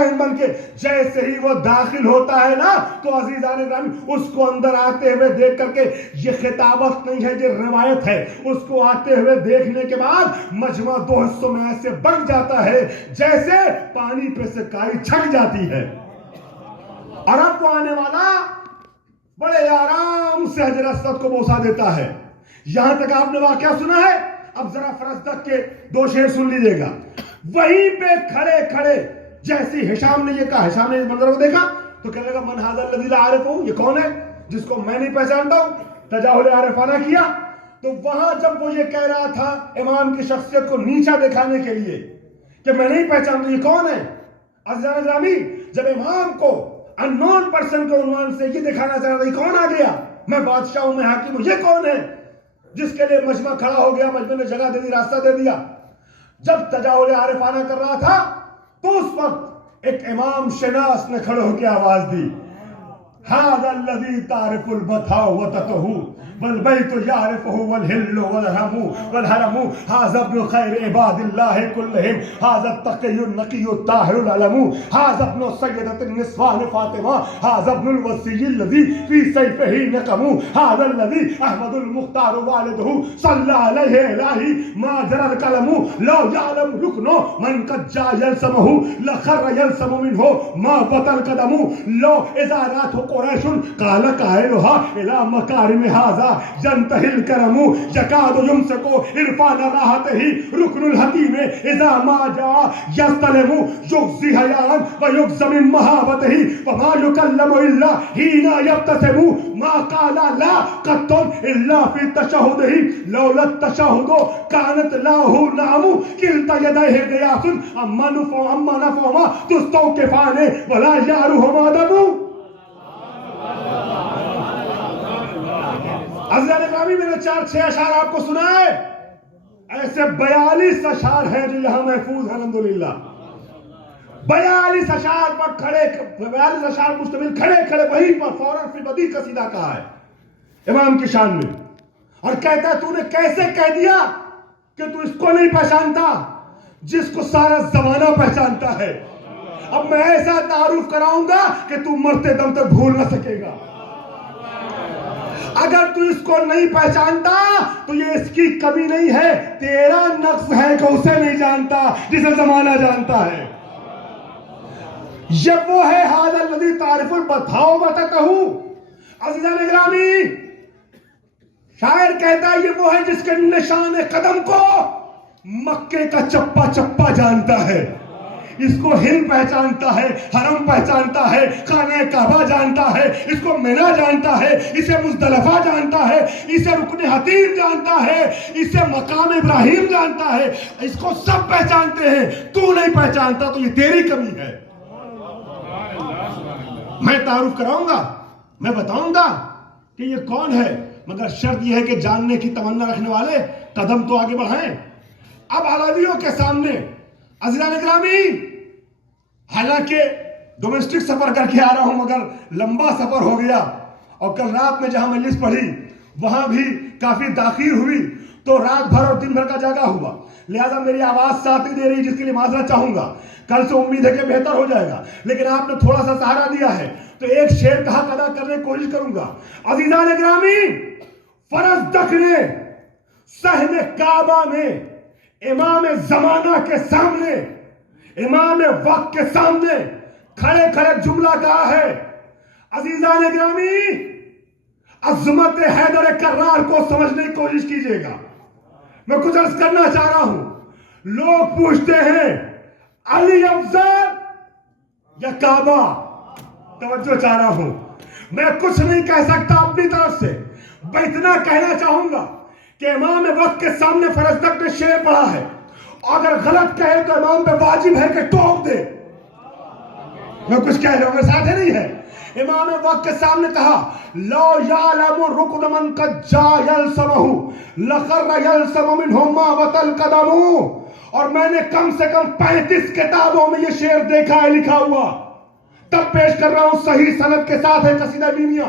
Sunshine بن کے جیسے ہی وہ داخل ہوتا ہے نا تو عزیزان گرامی اس کو اندر آتے ہوئے دیکھ کر کے، یہ خطابت نہیں ہے، یہ روایت ہے، اس کو آتے ہوئے دیکھنے کے بعد مجمع دو حصوں میں ایسے بن جاتا ہے جیسے پانی پہ سے کائی چھک جاتی ہے. اور اب وہ آنے والا بڑے آرام سے حجر اسود کو بوسا دیتا ہے. یہاں تک آپ نے واقعہ سنا ہے. اب ذرا فرزدق کے دو شعر سن لیجئے گا. وہیں پہ کھڑے کھڑے جیسی ہشام نے یہ کہا، ہشام نے اس منظر کو دیکھا تو کہنے لگا من ھذا الذی لا اعرفہ، یہ کون ہے جس کو میں نہیں پہچانتا ہوں. تجاہل عارفانہ کیا. تو وہاں جب وہ یہ کہہ رہا تھا امام کی شخصیت کو نیچا دکھانے کے لیے کہ میں نہیں پہچانتا یہ کون ہے، عزیزان گرامی جب امام کو ان نون پرسن کے عنوان سے یہ دکھانا چاہ رہا تھا یہ کون آ گیا، میں بادشاہ ہوں، میں حاکم ہوں، یہ کون ہے جس کے لیے مجمع کھڑا ہو گیا، مجمع نے جگہ دے دی، راستہ دے دیا. جب تجاہل عارفانہ کر رہا تھا تو اس وقت ایک امام شناس نے کھڑے ہو کے آواز دی، ھذا الذی تعرف البطھا وتطہ والبیت یعرفہ والہل والحرم ھذا ابن خیر عباد اللہ کلہم ھذا التقی النقی الطاہر العلم ھذا ابن سیدۃ النسوان فاطمہ ھذا ابن الوصی الذی فی سیفہ نقم ھذا الذی احمد المختار والدہ صلی علیہ الہی ما جرى القلم لو یعلم رکن من قد جاء یلسمہ لخر یلسم منہ ما بطل القدم لو اذا رات قریش قال قائلها الى مکارم ھذا ينتهي الكرم يكاد يمسك عرفان راحته ركن الحتيم اذا ما جاء يستلم يغزي حياء ويغزى من مهابته وما يكلم الا حين يبتسم ما قال لا قط الا في تشهده لولا التشهد كانت له نعم كلتا يديه غياث اما نفعهما تستوقفان ولا يعرهما دم. عزیزان گرامی میں نے 4-6 اشعار آپ کو سنائے، ایسے 42 اشعار ہیں جو یہاں محفوظ ہیں الحمدللہ. 42 اشعار پر 42 اشعار مشتمل کھڑے کھڑے وہیں پر فوراً فی بدیع قصیدہ کہا ہے امام کی شان میں. اور کہتا ہے تو نے کیسے کہہ دیا کہ تو اس کو نہیں پہچانتا جس کو سارا زمانہ پہچانتا ہے. اب میں ایسا تعارف کراؤں گا کہ تو مرتے دم تک بھول نہ سکے گا. اگر تو اس کو نہیں پہچانتا تو یہ اس کی کمی نہیں ہے، تیرا نقص ہے کہ اسے نہیں جانتا جسے زمانہ جانتا ہے. یہ وہ ہے ھذا الذی تعرف البطھا وتطہ. عزیزان گرامی شاعر کہتا ہے یہ وہ ہے جس کے نشان قدم کو مکے کا چپا چپا جانتا ہے. اس کو ہند پہچانتا ہے، حرم پہچانتا ہے، خانہ کعبہ جانتا ہے، اس کو مینا جانتا ہے، اسے مزدلفہ جانتا ہے، اسے رکن حتیم جانتا ہے، اسے مقام ابراہیم جانتا ہے. اس کو سب پہچانتے ہیں، تو نہیں پہچانتا تو یہ تیری کمی ہے. میں تعارف کراؤں گا، میں بتاؤں گا کہ یہ کون ہے، مگر شرط یہ ہے کہ جاننے کی تمنا رکھنے والے قدم تو آگے بڑھائیں. اب علویوں کے سامنے عزیزان گرامی حالانکہ ڈومیسٹک سفر کر کے آ رہا ہوں مگر لمبا سفر ہو گیا، اور کل رات میں جہاں میں لسٹ پڑھی وہاں بھی کافی تاخیر ہوئی تو رات بھر اور دن بھر کا جاگا ہوا، لہذا میری آواز ساتھ نہیں دے رہی جس کے لیے معذرت چاہوں گا. کل سے امید ہے کہ بہتر ہو جائے گا، لیکن آپ نے تھوڑا سا سہارا دیا ہے تو ایک شعر کا حق ادا کرنے کی کوشش کروں گا. عزیزان گرامی فرزدق نے صحن کعبہ میں امام زمانہ کے سامنے، امام وقت کے سامنے کھڑے کھڑے جملہ کہا ہے. عزیزان گرامی عظمت حیدر کرار کو سمجھنے کی کوشش کیجئے گا. میں کچھ عرض کرنا چاہ رہا ہوں. لوگ پوچھتے ہیں علی افضل یا کعبہ، توجہ چاہ رہا ہوں. میں کچھ نہیں کہہ سکتا اپنی طرف سے، میں اتنا کہنا چاہوں گا کہ امام وقت کے سامنے فرزدق نے شعر پڑھا ہے، اگر غلط کہے تو امام پہ واجب ہے کہ ٹوک دے. میں کچھ کہہ رہا ہوں، میرے ساتھ نہیں ہے. امام وقت کے سامنے کہا لو یعلم رکن من قد جاء یلسمہ لخر یلسم منہ ما بطل قدم. اور میں نے کم سے کم 35 کتابوں میں یہ شعر دیکھا ہے لکھا ہوا، تب پیش کر رہا ہوں صحیح سند کے ساتھ ہے قصیدہ بیمیہ.